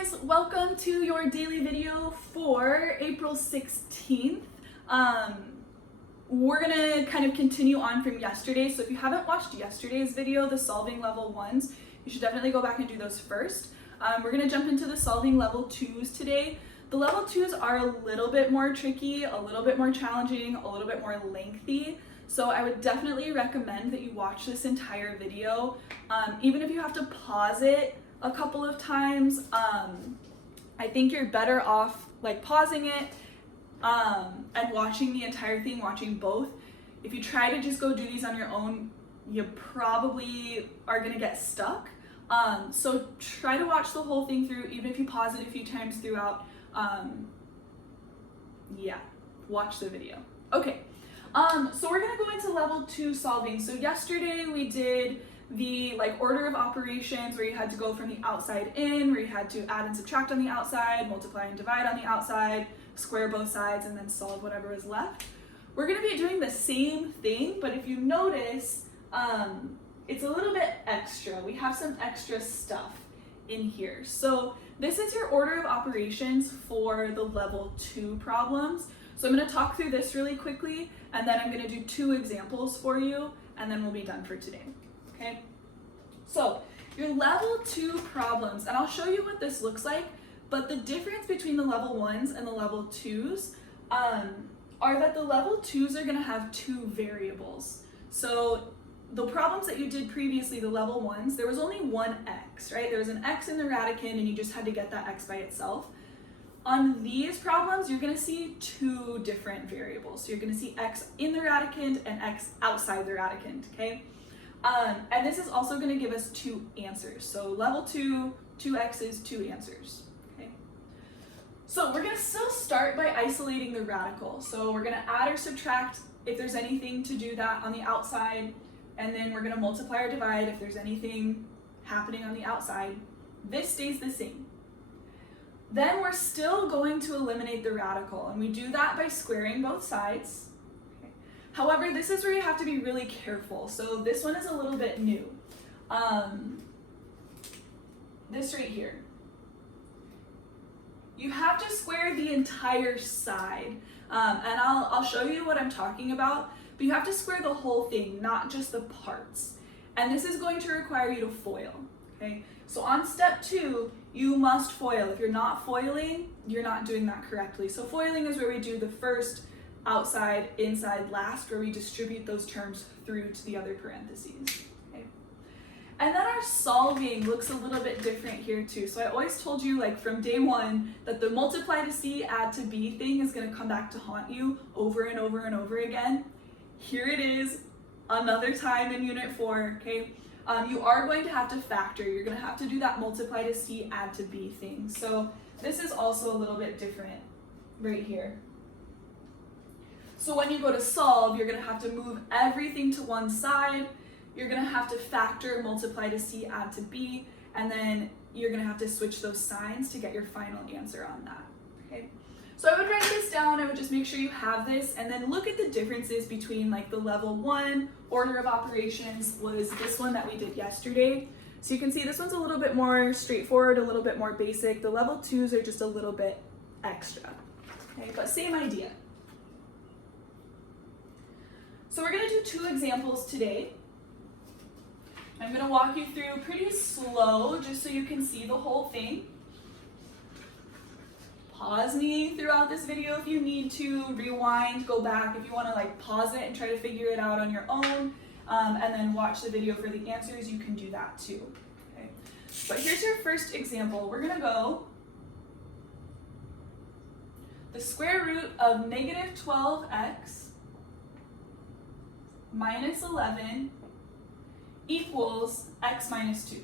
guys, welcome to your daily video for April 16th. We're gonna kind of continue on from yesterday, so if you haven't watched yesterday's video, the solving level 1s, you should definitely go back and do those first. We're gonna jump into the solving level 2s today. The level 2s are a little bit more tricky, a little bit more challenging, a little bit more lengthy. So I would definitely recommend that you watch this entire video. Even if you have to pause it a couple of times, I think you're better off like pausing it and watching the entire thing, watching both. If you try to just go do these on your own, you probably are gonna get stuck. So try to watch the whole thing through, even if you pause it a few times throughout. Yeah, watch the video. Okay, so we're gonna go into level 2 solving. So yesterday we did the order of operations where you had to go from the outside in, where you had to add and subtract on the outside, multiply and divide on the outside, square both sides, and then solve whatever is left. We're gonna be doing the same thing, but if you notice, it's a little bit extra. We have some extra stuff in here. So this is your order of operations for the level 2 problems. So I'm gonna talk through this really quickly, and then I'm gonna do 2 examples for you, and then we'll be done for today. Okay, so your level 2 problems, and I'll show you what this looks like, but the difference between the level 1s and the level 2s are that the level 2s are gonna have 2 variables. So the problems that you did previously, the level 1s, there was only one x, right? There was an x in the radicand and you just had to get that x by itself. On these problems, you're gonna see 2 different variables. So you're gonna see x in the radicand and x outside the radicand, okay? And this is also going to give us 2 answers. So level 2, 2 x's, 2 answers. Okay. So we're going to still start by isolating the radical. So we're going to add or subtract if there's anything to do that on the outside, and then we're going to multiply or divide if there's anything happening on the outside. This stays the same. Then we're still going to eliminate the radical, and we do that by squaring both sides. However, this is where you have to be really careful. So this one is a little bit new. This right here. You have to square the entire side. And I'll show you what I'm talking about, but you have to square the whole thing, not just the parts. And this is going to require you to FOIL, okay? So on step 2, you must FOIL. If you're not FOILing, you're not doing that correctly. So FOILing is where we do the first, outside, inside, last, where we distribute those terms through to the other parentheses. Okay. And then our solving looks a little bit different here too. So I always told you from day 1 that the multiply to C, add to B thing is gonna come back to haunt you over and over and over again. Here it is, another time in unit 4, okay? You are going to have to factor. You're gonna have to do that multiply to C, add to B thing. So this is also a little bit different right here. So when you go to solve, you're gonna have to move everything to one side. You're gonna have to factor, multiply to C, add to B, and then you're gonna have to switch those signs to get your final answer on that, okay? So I would write this down, I would just make sure you have this, and then look at the differences between the level 1 order of operations was this one that we did yesterday. So you can see this one's a little bit more straightforward, a little bit more basic. The level 2s are just a little bit extra, okay? But same idea. So we're going to do 2 examples today. I'm going to walk you through pretty slow just so you can see the whole thing. Pause me throughout this video if you need to, rewind, go back. If you want to pause it and try to figure it out on your own, and then watch the video for the answers, you can do that too. Okay. But here's your first example. We're going to go the square root of negative 12x minus 11 equals x minus 2.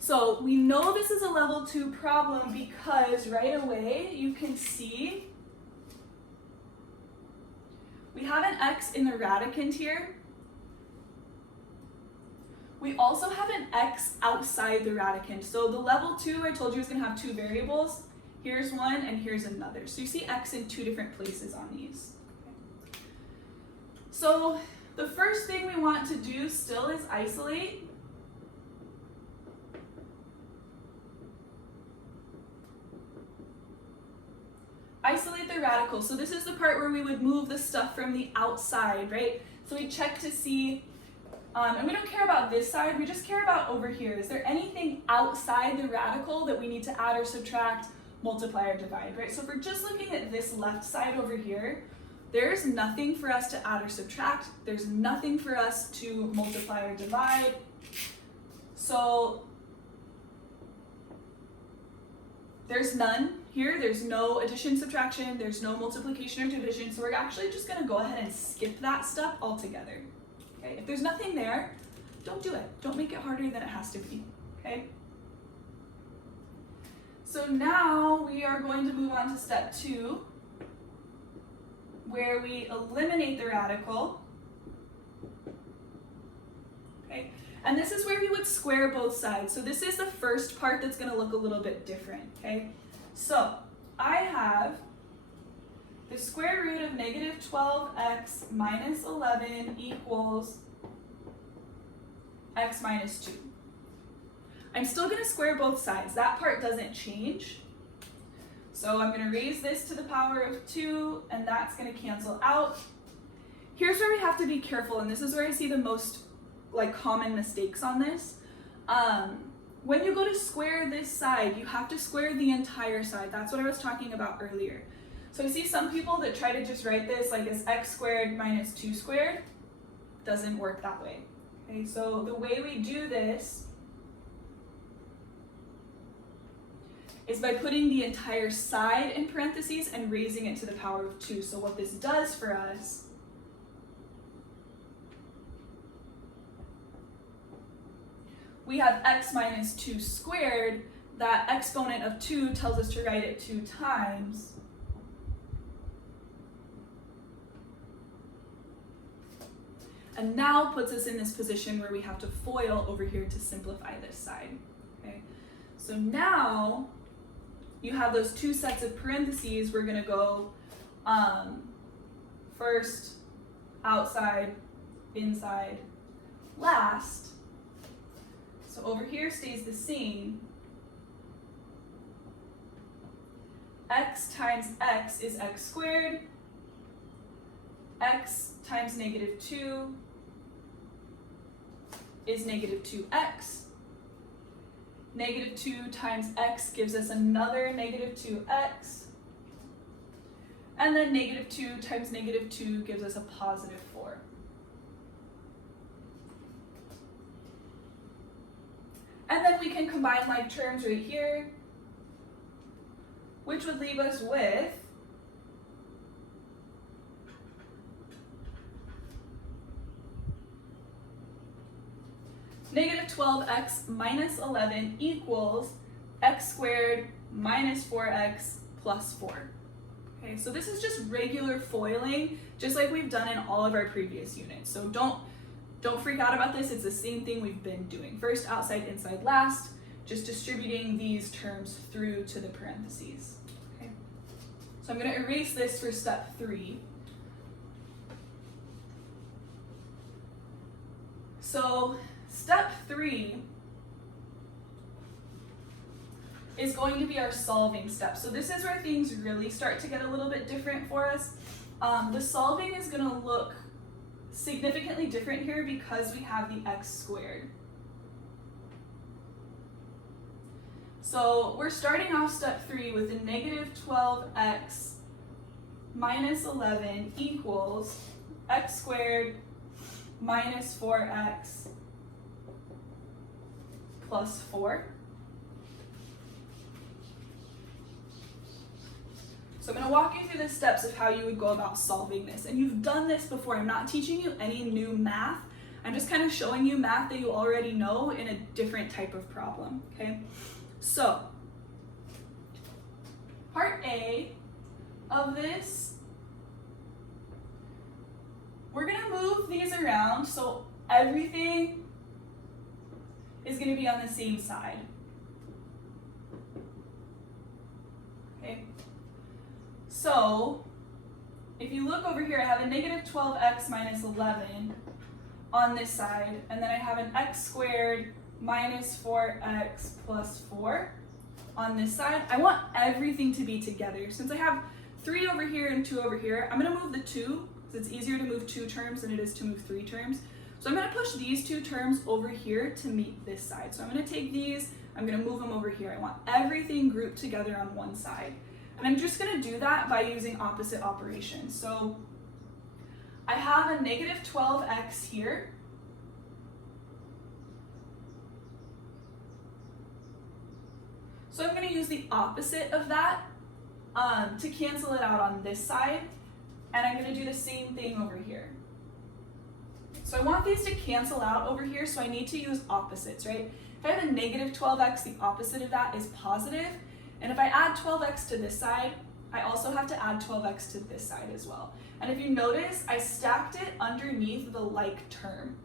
So we know this is a level 2 problem because right away you can see we have an x in the radicand here. We also have an x outside the radicand. So the level 2 I told you is going to have 2 variables. Here's one and here's another. So you see x in 2 different places on these. Okay. So the first thing we want to do still is isolate isolate the radical. So this is the part where we would move the stuff from the outside, right? So we check to see, and we don't care about this side, we just care about over here. Is there anything outside the radical that we need to add or subtract, multiply or divide, right? So if we're just looking at this left side over here, there's nothing for us to add or subtract. There's nothing for us to multiply or divide. So there's none here. There's no addition, subtraction. There's no multiplication or division. So we're actually just going to go ahead and skip that step altogether. Okay? If there's nothing there, don't do it. Don't make it harder than it has to be. Okay? So now we are going to move on to step 2, where we eliminate the radical. Okay? And this is where we would square both sides. So this is the first part that's going to look a little bit different. Okay? So I have the square root of negative 12x minus 11 equals x minus 2. I'm still going to square both sides. That part doesn't change. So I'm going to raise this to the power of 2, and that's going to cancel out. Here's where we have to be careful, and this is where I see the most common mistakes on this. When you go to square this side, you have to square the entire side. That's what I was talking about earlier. So I see some people that try to just write this like as x squared minus 2 squared. Doesn't work that way. Okay, so the way we do this is by putting the entire side in parentheses and raising it to the power of 2. So what this does for us we have x minus 2 squared. That exponent of 2 tells us to write it 2 times. And now puts us in this position where we have to FOIL over here to simplify this side. Okay? So now you have those 2 sets of parentheses. We're going to go first, outside, inside, last. So over here stays the same. X times x is x squared. X times negative 2 is negative 2x. Negative 2 times x gives us another negative 2x. And then negative 2 times negative 2 gives us a positive 4. And then we can combine like terms right here, which would leave us with negative 12x minus 11 equals x squared minus 4x plus 4. Okay, so this is just regular FOILing, just like we've done in all of our previous units. So don't freak out about this. It's the same thing we've been doing. First, outside, inside, last, just distributing these terms through to the parentheses. Okay, so I'm going to erase this for step 3. So step 3 is going to be our solving step. So this is where things really start to get a little bit different for us. The solving is going to look significantly different here because we have the x squared. So we're starting off step 3 with a negative 12x minus 11 equals x squared minus 4x plus 4. So I'm going to walk you through the steps of how you would go about solving this. And you've done this before. I'm not teaching you any new math. I'm just kind of showing you math that you already know in a different type of problem. Okay? So, part A of this, we're going to move these around so everything is going to be on the same side. Okay? So, if you look over here, I have a negative 12x minus 11 on this side, and then I have an x squared minus 4x plus 4 on this side. I want everything to be together. Since I have 3 over here and 2 over here. I'm gonna move the 2, because it's easier to move 2 terms than it is to move 3 terms. So I'm gonna push these 2 terms over here to meet this side. So I'm gonna take these, I'm gonna move them over here. I want everything grouped together on one side. And I'm just gonna do that by using opposite operations. So I have a negative 12x here. So I'm gonna use the opposite of that to cancel it out on this side. And I'm gonna do the same thing over here. So I want these to cancel out over here, so I need to use opposites, right? If I have a negative 12x, the opposite of that is positive. And if I add 12x to this side, I also have to add 12x to this side as well. And if you notice, I stacked it underneath the like term.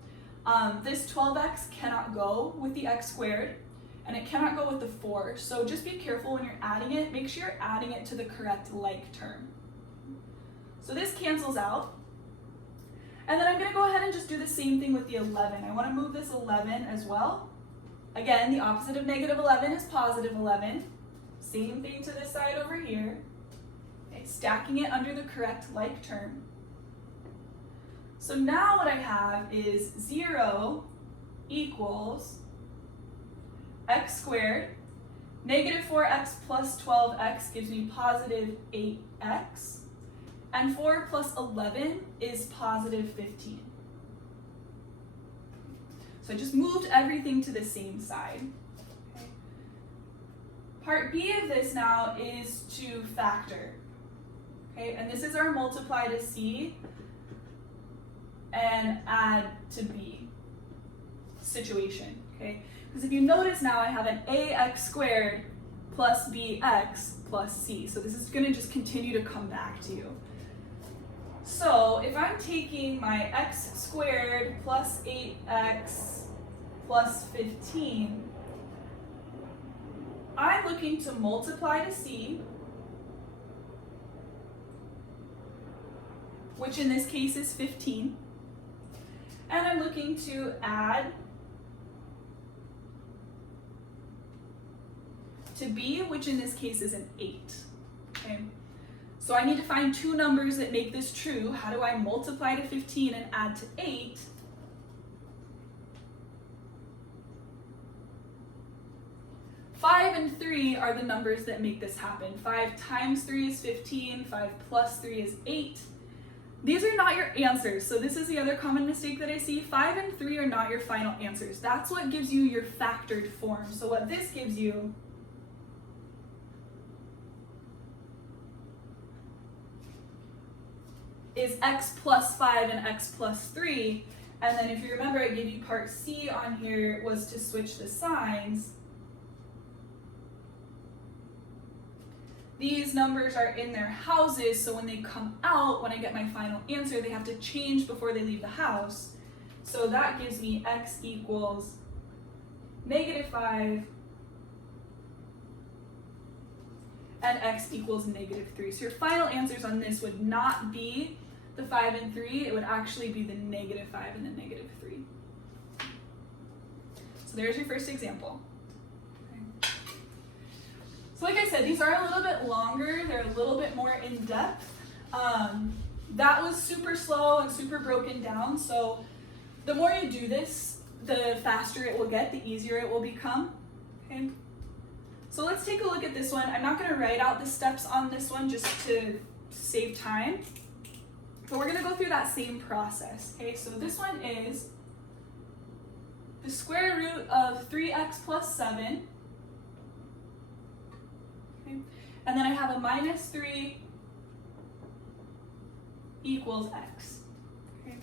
This 12x cannot go with the x squared, and it cannot go with the 4. So just be careful when you're adding it. Make sure you're adding it to the correct like term. So this cancels out. And then I'm gonna go ahead and just do the same thing with the 11. I wanna move this 11 as well. Again, the opposite of negative 11 is positive 11. Same thing to this side over here. Okay, stacking it under the correct like term. So now what I have is 0 equals x squared. Negative 4x plus 12x gives me positive 8x. And 4 plus 11 is positive 15. So I just moved everything to the same side. Okay. Part B of this now is to factor. Okay, and this is our multiply to C and add to B situation. Okay, because if you notice now I have an ax squared plus bx plus c. So this is going to just continue to come back to you. So if I'm taking my x squared plus 8x plus 15, I'm looking to multiply to c, which in this case is 15, and I'm looking to add to b, which in this case is an 8. Okay? So I need to find 2 numbers that make this true. How do I multiply to 15 and add to 8? Five and 3 are the numbers that make this happen. 5 times 3 is 15, 5 plus 3 is 8. These are not your answers. So this is the other common mistake that I see. 5 and 3 are not your final answers. That's what gives you your factored form. So what this gives you is x plus 5 and x plus 3. And then if you remember, I gave you part C on here was to switch the signs. These numbers are in their houses, so when they come out, when I get my final answer, they have to change before they leave the house. So that gives me x equals negative 5 and x equals negative 3. So your final answers on this would not be the 5 and 3, it would actually be the negative 5 and the negative 3. So there's your first example. Okay. So like I said, these are a little bit longer, they're a little bit more in depth. That was super slow and super broken down, so the more you do this, the faster it will get, the easier it will become. Okay. So let's take a look at this one. I'm not going to write out the steps on this one just to save time. But we're going to go through that same process. Okay, so this one is the square root of 3x plus 7. Okay, and then I have a minus 3 equals x. Okay,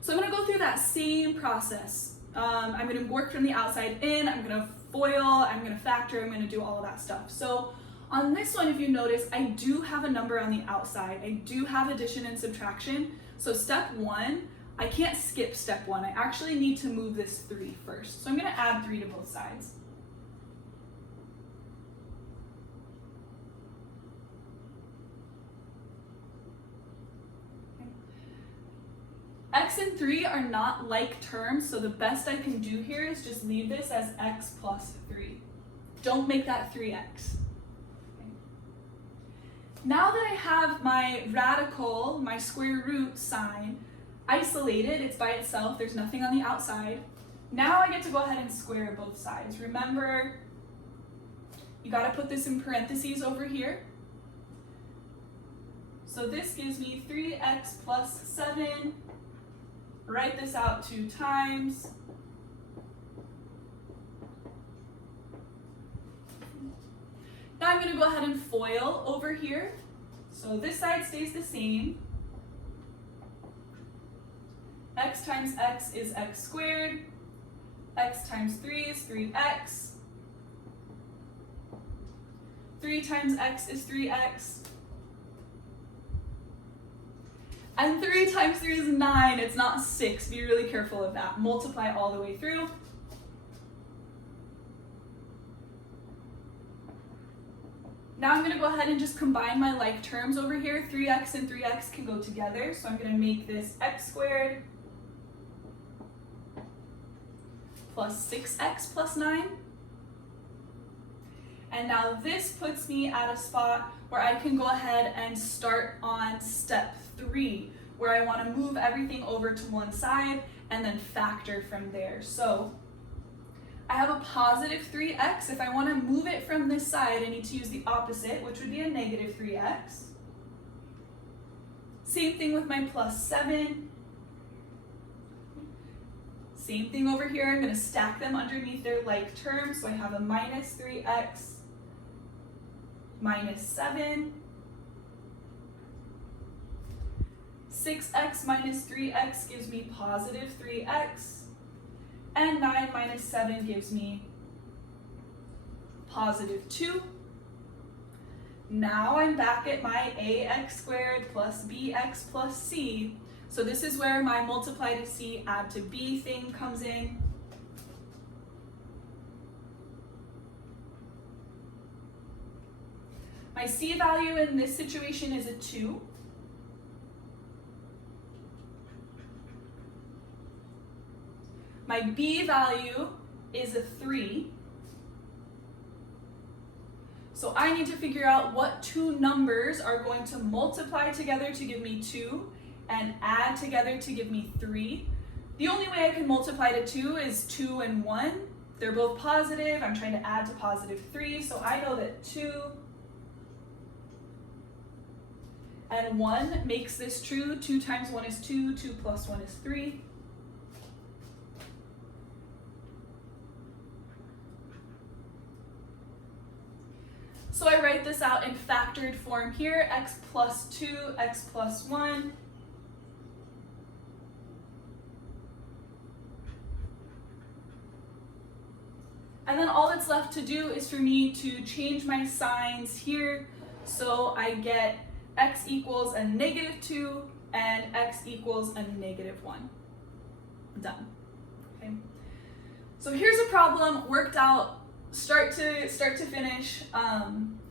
so I'm going to go through that same process. I'm going to work from the outside in. I'm going to FOIL, I'm going to factor, I'm going to do all of that stuff. So on this one, if you notice, I do have a number on the outside. I do have addition and subtraction. So step 1, I can't skip step 1. I actually need to move this 3 first. So I'm going to add 3 to both sides. Okay. X and 3 are not like terms, so the best I can do here is just leave this as x plus 3. Don't make that 3x. Okay. now that I have my radical, my square root sign isolated, it's by itself, there's nothing on the outside. Now I get to go ahead and square both sides. Remember, you gotta put this in parentheses over here. So this gives me 3x plus 7. Write this out 2 times. Now I'm gonna go ahead and FOIL over here. So this side stays the same. X times x is x squared. X times 3 is 3x. 3 times x is 3x. And 3 times 3 is 9, it's not 6. Be really careful of that. Multiply all the way through. Now I'm gonna go ahead and just combine my like terms over here. 3x and 3x can go together, so I'm gonna make this x squared plus 6x plus 9. And now this puts me at a spot where I can go ahead and start on step 3, where I want to move everything over to one side and then factor from there. So I have a positive 3x. If I want to move it from this side, I need to use the opposite, which would be a negative 3x. Same thing with my plus 7. Same thing over here. I'm going to stack them underneath their like terms. So I have a minus 3x minus 7. 6x minus 3x gives me positive 3x. And 9 minus 7 gives me positive 2. Now I'm back at my ax squared plus bx plus c. So this is where my multiply to c, add to b thing comes in. My c value in this situation is a 2. My b value is a 3. So I need to figure out what 2 numbers are going to multiply together to give me 2 and add together to give me 3. The only way I can multiply to 2 is 2 and 1. They're both positive. I'm trying to add to positive 3. So I know that 2 and 1 makes this true. 2 times 1 is 2. 2 plus 1 is 3. So I write this out in factored form here, x plus 2, x plus 1. And then all that's left to do is for me to change my signs here. So I get x equals a negative 2 and x equals a negative 1. Done. Okay. So here's a problem worked out start to finish.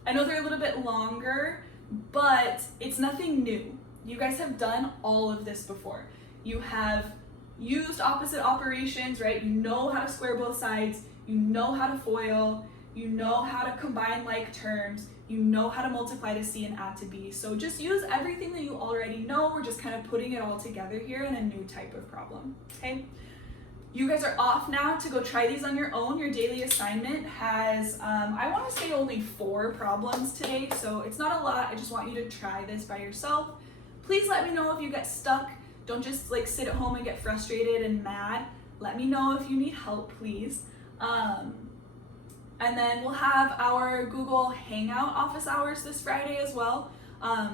I know they're a little bit longer, but it's nothing new. You guys have done all of this before. You have used opposite operations, right? You know how to square both sides. You know how to FOIL. You know how to combine like terms. You know how to multiply to c and add to b. So just use everything that you already know. We're just kind of putting it all together here in a new type of problem, okay? You guys are off now to go try these on your own. Your daily assignment has, I want to say only 4 problems today, so it's not a lot. I just want you to try this by yourself. Please let me know if you get stuck. Don't just like sit at home and get frustrated and mad. Let me know if you need help, please. And then we'll have our Google Hangout office hours this Friday as well.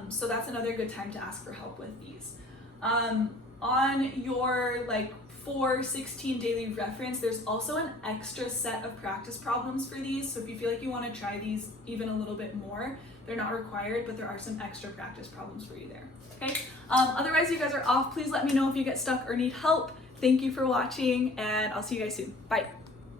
So that's another good time to ask for help with these. On your like 416 daily reference, there's also an extra set of practice problems for these. So if you feel like you want to try these even a little bit more, they're not required, but there are some extra practice problems for you there. Okay. Otherwise, you guys are off. Please let me know if you get stuck or need help. Thank you for watching, and I'll see you guys soon. Bye.